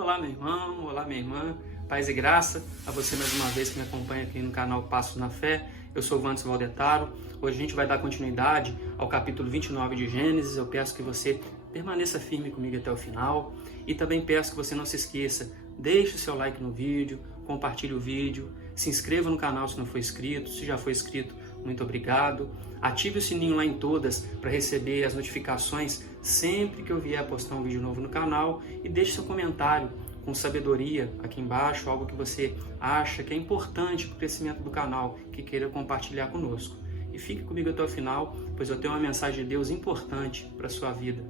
Olá, meu irmão, olá, minha irmã, paz e graça a você mais uma vez que me acompanha aqui no canal Passos na Fé. Eu sou o Vandes Valdetaro. Hoje a gente vai dar continuidade ao capítulo 29 de Gênesis. Eu peço que você permaneça firme comigo até o final e também peço que você não se esqueça, deixe o seu like no vídeo, compartilhe o vídeo, se inscreva no canal se não for inscrito, se já foi inscrito, muito obrigado. Ative o sininho lá em todas para receber as notificações sempre que eu vier postar um vídeo novo no canal e deixe seu comentário com sabedoria aqui embaixo, algo que você acha que é importante para o crescimento do canal, que queira compartilhar conosco. E fique comigo até o final, pois eu tenho uma mensagem de Deus importante para a sua vida.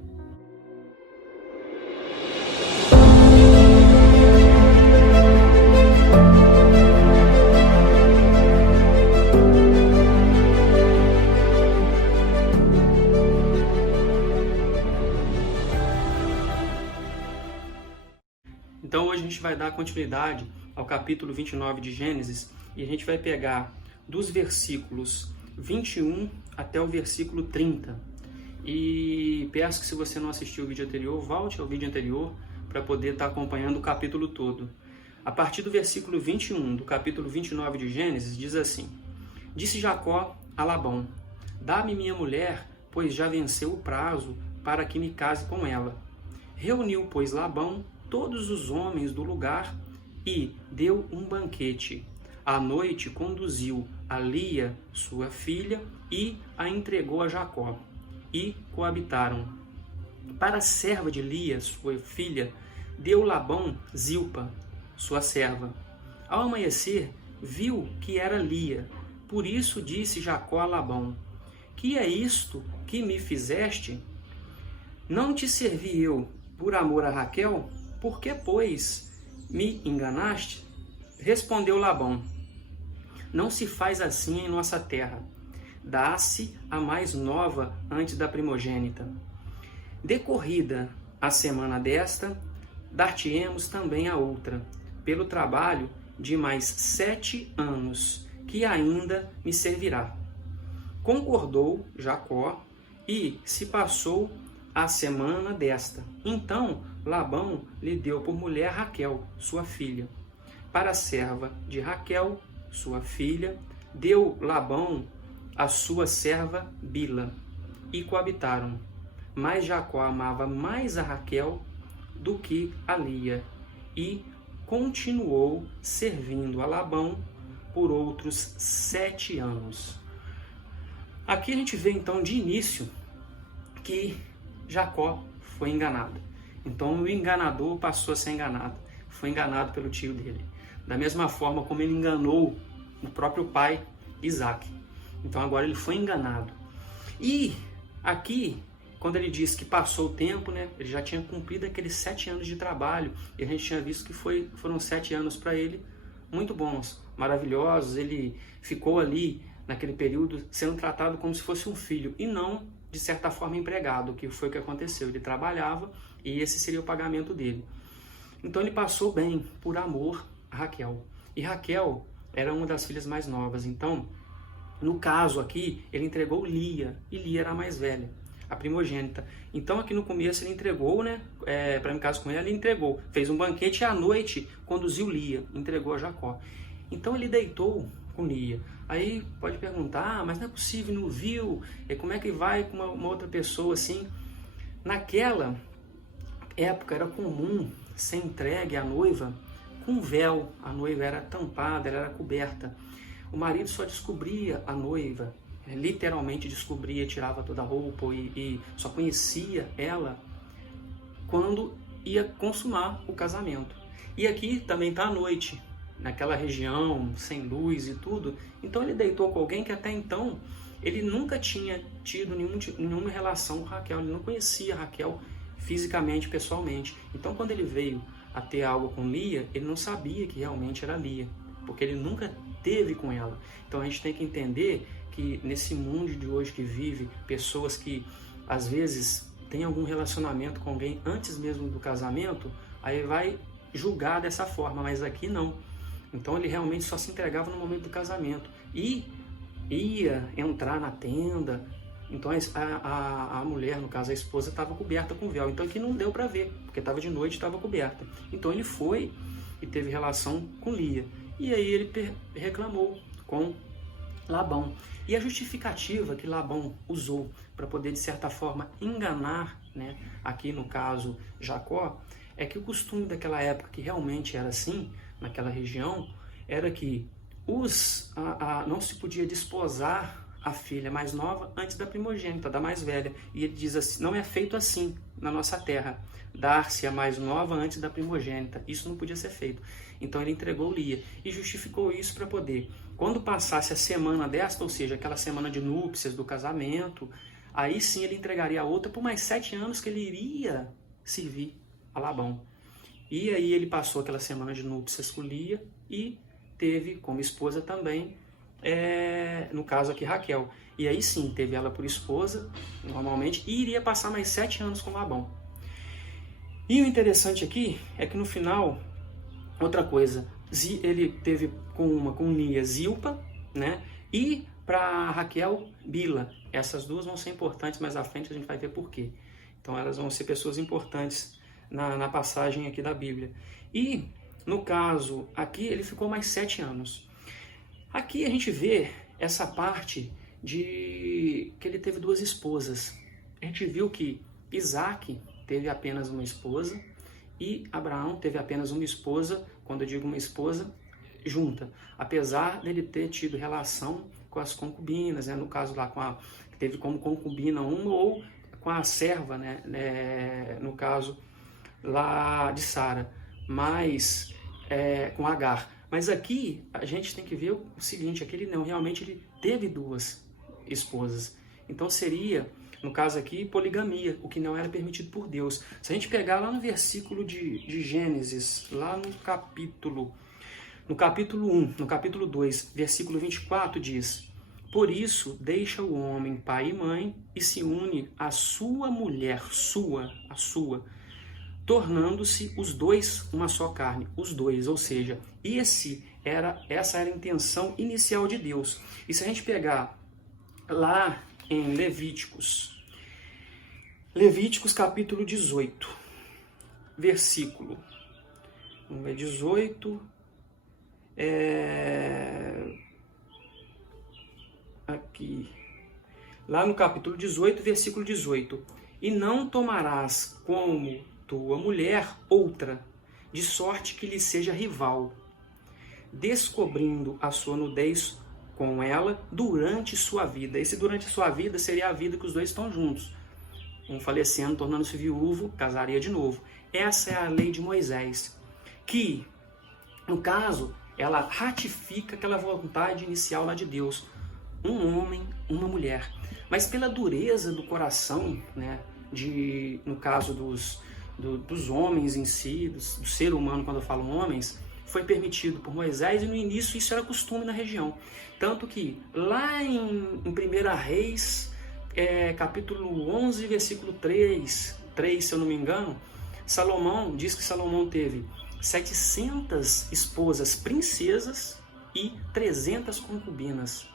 Então hoje a gente vai dar continuidade ao capítulo 29 de Gênesis e a gente vai pegar dos versículos 21 até o versículo 30. E peço que se você não assistiu o vídeo anterior, volte ao vídeo anterior para poder estar acompanhando o capítulo todo. A partir do versículo 21 do capítulo 29 de Gênesis diz assim: Disse Jacó a Labão: Dá-me minha mulher, pois já venceu o prazo para que me case com ela. Reuniu, pois, Labão todos os homens do lugar e deu um banquete. À noite conduziu a Lia, sua filha, e a entregou a Jacó, e coabitaram. Para a serva de Lia, sua filha, deu Labão Zilpa, sua serva. Ao amanhecer, viu que era Lia. Por isso disse Jacó a Labão: Que é isto que me fizeste? Não te servi eu por amor a Raquel? Por que, pois, me enganaste? Respondeu Labão: Não se faz assim em nossa terra. Dá-se a mais nova antes da primogênita. Decorrida a semana desta, dar-te-emos também a outra, pelo trabalho de mais 7 anos, que ainda me servirá. Concordou Jacó, e se passou a semana desta. Então Labão lhe deu por mulher Raquel, sua filha. Para a serva de Raquel, sua filha, deu Labão a sua serva Bila, e coabitaram. Mas Jacó amava mais a Raquel do que a Lia, e continuou servindo a Labão por outros 7 anos. Aqui a gente vê então de início que Jacó foi enganado. Então o enganador passou a ser enganado. Foi enganado pelo tio dele. Da mesma forma como ele enganou o próprio pai, Isaac. Então agora ele foi enganado. E aqui, quando ele diz que passou o tempo, né, ele já tinha cumprido aqueles 7 anos de trabalho. E a gente tinha visto que foram 7 anos para ele muito bons, maravilhosos. Ele ficou ali, naquele período, sendo tratado como se fosse um filho. E não, de certa forma, empregado, que foi o que aconteceu. Ele trabalhava e esse seria o pagamento dele. Então ele passou bem por amor a Raquel. E Raquel era uma das filhas mais novas. Então, no caso aqui, ele entregou Lia, e Lia era a mais velha, a primogênita. Então aqui no começo ele entregou, né, para me casar com ela, ele entregou. Fez um banquete e à noite conduziu Lia, entregou a Jacó. Então ele deitou com Lia. Aí pode perguntar, mas não é possível, não viu? E como é que vai com uma outra pessoa assim? Naquela época era comum ser entregue a noiva com véu. A noiva era tampada, ela era coberta. O marido só descobria a noiva, literalmente descobria, tirava toda a roupa e só conhecia ela quando ia consumar o casamento. E aqui também está a noite, naquela região, sem luz e tudo. Então ele deitou com alguém que até então ele nunca tinha tido nenhuma relação com Raquel, ele não conhecia Raquel fisicamente, pessoalmente. Então quando ele veio a ter algo com Lia, ele não sabia que realmente era Lia, porque ele nunca teve com ela. Então a gente tem que entender que nesse mundo de hoje que vive, pessoas que às vezes têm algum relacionamento com alguém antes mesmo do casamento, aí vai julgar dessa forma, mas aqui não. Então ele realmente só se entregava no momento do casamento e ia entrar na tenda Então a mulher, no caso a esposa, estava coberta com véu. Então aqui não deu para ver, porque estava de noite e estava coberta. Então ele foi e teve relação com Lia. E aí ele reclamou com Labão. E a justificativa que Labão usou para poder, de certa forma, enganar, né, aqui no caso Jacó, é que o costume daquela época, que realmente era assim, naquela região, era que não se podia desposar a filha mais nova antes da primogênita, da mais velha. E ele diz assim, não é feito assim na nossa terra, dar-se a mais nova antes da primogênita. Isso não podia ser feito. Então ele entregou Lia e justificou isso para poder, quando passasse a semana desta, ou seja, aquela semana de núpcias, do casamento, aí sim ele entregaria a outra por mais 7 anos que ele iria servir a Labão. E aí ele passou aquela semana de núpcias com Lia e teve como esposa também, no caso aqui, Raquel. E aí sim, teve ela por esposa, normalmente, e iria passar mais 7 anos com Labão. E o interessante aqui é que no final, outra coisa, ele teve com Lia Zilpa, né? E para Raquel, Bila. Essas duas vão ser importantes mais à frente, a gente vai ver por quê. Então elas vão ser pessoas importantes na passagem aqui da Bíblia. E no caso aqui, ele ficou mais 7 anos. Aqui a gente vê essa parte de que ele teve 2 esposas. A gente viu que Isaac teve apenas uma esposa e Abraão teve apenas uma esposa, quando eu digo uma esposa, junta. Apesar dele ter tido relação com as concubinas, né? No caso lá, teve como concubina uma, ou com a serva, né? No caso lá de Sara, mas com Agar. Mas aqui a gente tem que ver o seguinte, aqui realmente ele teve 2 esposas. Então seria, no caso aqui, poligamia, o que não era permitido por Deus. Se a gente pegar lá no versículo de Gênesis, lá no capítulo 1, no capítulo 2, versículo 24, diz: por isso deixa o homem pai e mãe e se une à sua mulher, a sua, tornando-se os 2 uma só carne, os 2, ou seja, essa era a intenção inicial de Deus. E se a gente pegar lá em Levíticos capítulo 18, versículo, vamos ver, 18, aqui, lá no capítulo 18, versículo 18, e não tomarás como tua mulher outra, de sorte que lhe seja rival, descobrindo a sua nudez com ela durante sua vida. Esse durante sua vida seria a vida que os 2 estão juntos. Um falecendo, tornando-se viúvo, casaria de novo. Essa é a lei de Moisés, que, no caso, ela ratifica aquela vontade inicial lá de Deus. Um homem, uma mulher. Mas pela dureza do coração, né, no caso dos homens em si, do ser humano, quando eu falo homens, foi permitido por Moisés, e no início isso era costume na região. Tanto que lá em 1 Reis, capítulo 11, versículo 3, se eu não me engano, diz que Salomão teve 700 esposas princesas e 300 concubinas.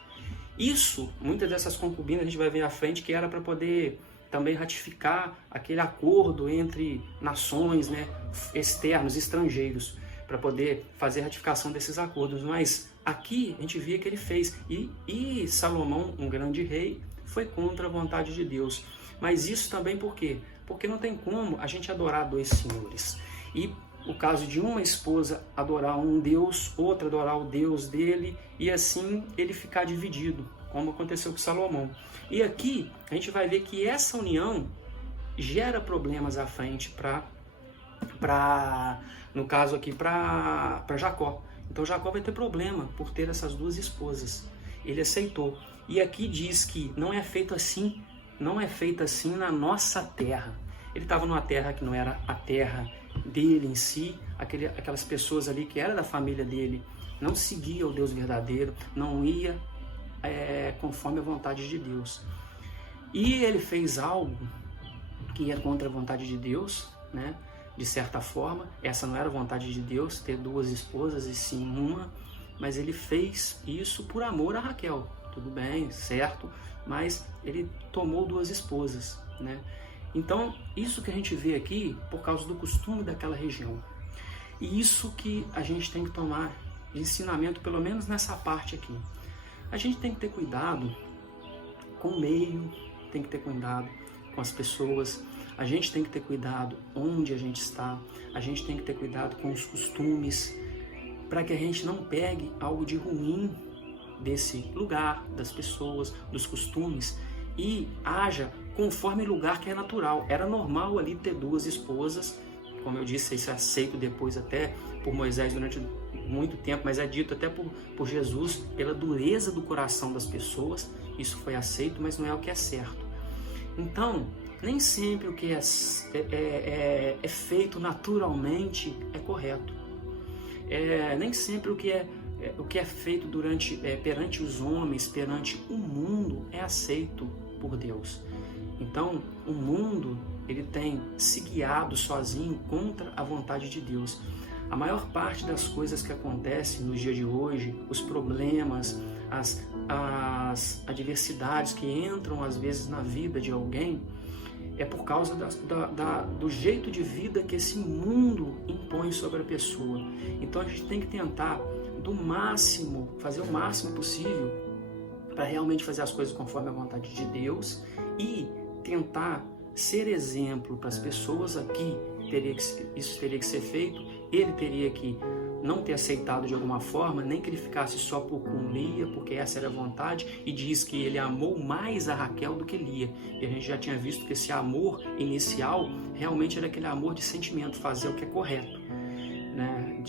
Isso, muitas dessas concubinas a gente vai ver à frente que era para poder também ratificar aquele acordo entre nações, né, externos, estrangeiros, para poder fazer a ratificação desses acordos. Mas aqui a gente via que ele fez. E Salomão, um grande rei, foi contra a vontade de Deus. Mas isso também por quê? Porque não tem como a gente adorar 2 senhores. E o caso de uma esposa adorar um Deus, outra adorar o Deus dele, e assim ele ficar dividido, como aconteceu com Salomão. E aqui a gente vai ver que essa união gera problemas à frente no caso aqui, para Jacó. Então Jacó vai ter problema por ter essas 2 esposas. Ele aceitou. E aqui diz que não é feito assim na nossa terra. Ele estava numa terra que não era a terra dele em si, aquelas pessoas ali que eram da família dele, não seguia o Deus verdadeiro, não ia conforme a vontade de Deus. E ele fez algo que ia contra a vontade de Deus, né? De certa forma, essa não era a vontade de Deus, ter 2 esposas e sim uma, mas ele fez isso por amor a Raquel. Tudo bem, certo, mas ele tomou 2 esposas, né? Então, isso que a gente vê aqui por causa do costume daquela região. E isso que a gente tem que tomar de ensinamento, pelo menos nessa parte aqui. A gente tem que ter cuidado com o meio, tem que ter cuidado com as pessoas, a gente tem que ter cuidado onde a gente está, a gente tem que ter cuidado com os costumes, para que a gente não pegue algo de ruim desse lugar, das pessoas, dos costumes, e haja conforme o lugar que é natural. Era normal ali ter 2 esposas, como eu disse, isso é aceito depois até por Moisés durante muito tempo, mas é dito até por Jesus, pela dureza do coração das pessoas, isso foi aceito, mas não é o que é certo. Então, nem sempre o que é feito naturalmente é correto. Nem sempre o que é feito perante os homens, perante o mundo, é aceito por Deus. Então, o mundo ele tem se guiado sozinho contra a vontade de Deus. A maior parte das coisas que acontecem nos dias de hoje, os problemas, as adversidades que entram às vezes na vida de alguém, é por causa do jeito de vida que esse mundo impõe sobre a pessoa. Então a gente tem que tentar fazer o máximo possível para realmente fazer as coisas conforme a vontade de Deus e tentar ser exemplo para as pessoas. Aqui isso teria que ser feito, ele teria que não ter aceitado de alguma forma, nem que ele ficasse só com Lia, porque essa era a vontade, e diz que ele amou mais a Raquel do que Lia. E a gente já tinha visto que esse amor inicial realmente era aquele amor de sentimento, fazer o que é correto, né?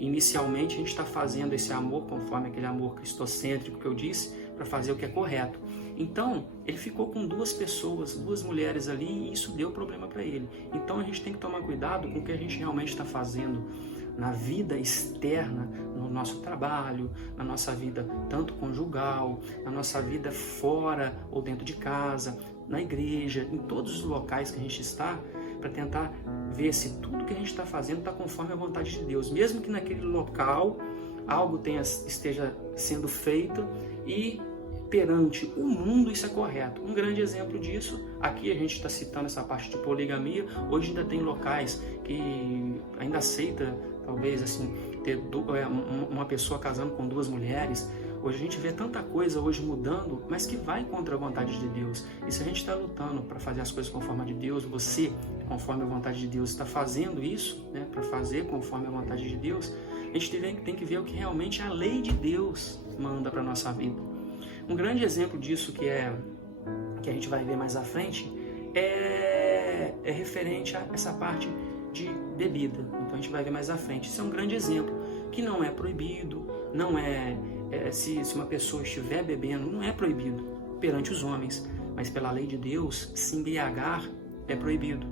Inicialmente a gente está fazendo esse amor conforme aquele amor cristocêntrico que eu disse, para fazer o que é correto. Então, ele ficou com 2 pessoas, 2 mulheres ali, e isso deu problema para ele. Então, a gente tem que tomar cuidado com o que a gente realmente está fazendo na vida externa, no nosso trabalho, na nossa vida tanto conjugal, na nossa vida fora ou dentro de casa, na igreja, em todos os locais que a gente está, para tentar ver se tudo que a gente está fazendo está conforme a vontade de Deus, mesmo que naquele local algo esteja sendo feito e perante o mundo isso é correto. Um grande exemplo disso, aqui a gente está citando essa parte de poligamia, hoje ainda tem locais que ainda aceita, talvez assim, ter uma pessoa casando com 2 mulheres. Hoje a gente vê tanta coisa hoje mudando, mas que vai contra a vontade de Deus. E se a gente está lutando para fazer as coisas conforme a de Deus, você, conforme a vontade de Deus, está fazendo isso, né, para fazer conforme a vontade de Deus, a gente tem que ver o que realmente a lei de Deus manda para a nossa vida. Um grande exemplo disso que a gente vai ver mais à frente é referente a essa parte de bebida. Então a gente vai ver mais à frente. Isso é um grande exemplo que não é proibido, não se uma pessoa estiver bebendo, não é proibido perante os homens, mas pela lei de Deus, se embriagar é proibido.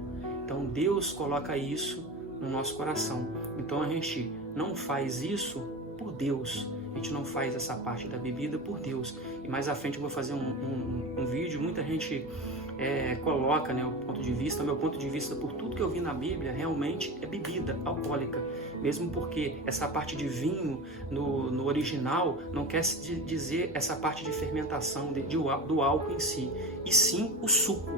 Então Deus coloca isso no nosso coração. Então a gente não faz isso por Deus. A gente não faz essa parte da bebida por Deus. E mais à frente eu vou fazer um vídeo, muita gente coloca, né, o ponto de vista, meu ponto de vista por tudo que eu vi na Bíblia, realmente é bebida alcoólica. Mesmo porque essa parte de vinho no original não quer dizer essa parte de fermentação do álcool em si, e sim o suco.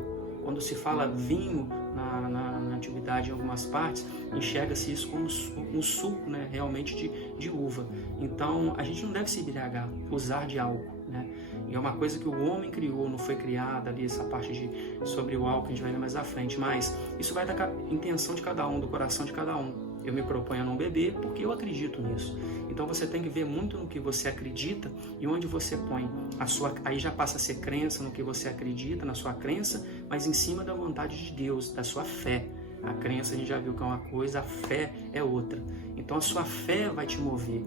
Quando se fala vinho na antiguidade, em algumas partes, enxerga-se isso como um suco, né, realmente de uva. Então, a gente não deve se embriagar, usar de álcool, né? E é uma coisa que o homem criou, não foi criada ali, essa parte sobre o álcool, a gente vai ver mais à frente. Mas isso vai da intenção de cada um, do coração de cada um. Eu me proponho a não beber porque eu acredito nisso. Então você tem que ver muito no que você acredita e onde você põe a sua... Aí já passa a ser crença no que você acredita, na sua crença, mas em cima da vontade de Deus, da sua fé. A crença a gente já viu que é uma coisa, a fé é outra. Então a sua fé vai te mover.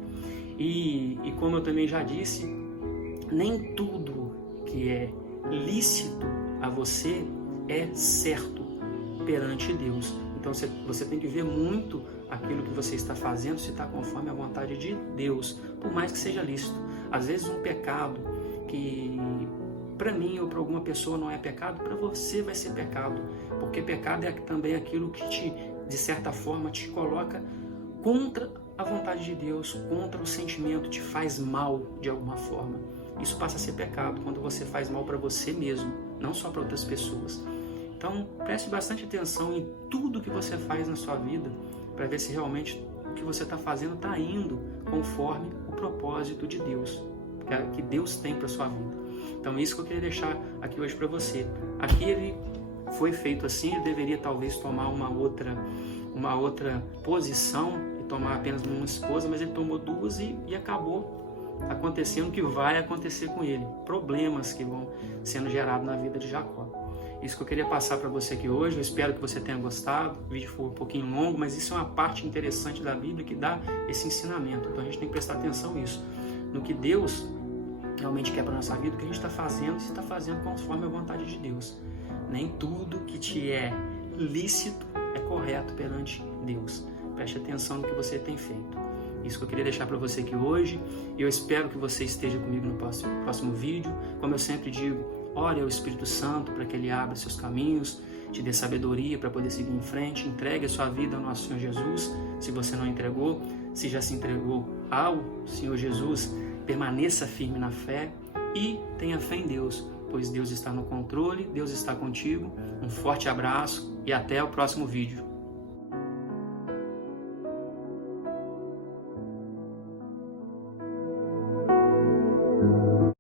E como eu também já disse, nem tudo que é lícito a você é certo perante Deus. Então você tem que ver muito aquilo que você está fazendo, se está conforme a vontade de Deus, por mais que seja lícito. Às vezes um pecado que para mim ou para alguma pessoa não é pecado, para você vai ser pecado, porque pecado é também aquilo que de certa forma te coloca contra a vontade de Deus, contra o sentimento, te faz mal de alguma forma. isso passa a ser pecado quando você faz mal para você mesmo, não só para outras pessoas. Então, preste bastante atenção em tudo que você faz na sua vida, para ver se realmente o que você está fazendo está indo conforme o propósito de Deus, que Deus tem para sua vida. Então, isso que eu queria deixar aqui hoje para você. Aqui ele foi feito assim, ele deveria talvez tomar uma outra posição e tomar apenas uma esposa, mas ele tomou duas e acabou acontecendo o que vai acontecer com ele. Problemas que vão sendo gerados na vida de Jacó. Isso que eu queria passar para você aqui hoje. Eu espero que você tenha gostado. O vídeo foi um pouquinho longo, mas isso é uma parte interessante da Bíblia que dá esse ensinamento. Então a gente tem que prestar atenção nisso, no que Deus realmente quer para a nossa vida, o que a gente está fazendo, se está fazendo conforme a vontade de Deus. Nem tudo que te é lícito é correto perante Deus. Preste atenção no que você tem feito. Isso que eu queria deixar para você aqui hoje. Eu espero que você esteja comigo no próximo vídeo. Como eu sempre digo, ore ao Espírito Santo para que Ele abra seus caminhos, te dê sabedoria para poder seguir em frente. Entregue a sua vida ao nosso Senhor Jesus. Se você não entregou, se já se entregou ao Senhor Jesus, permaneça firme na fé e tenha fé em Deus, pois Deus está no controle, Deus está contigo. Um forte abraço e até o próximo vídeo.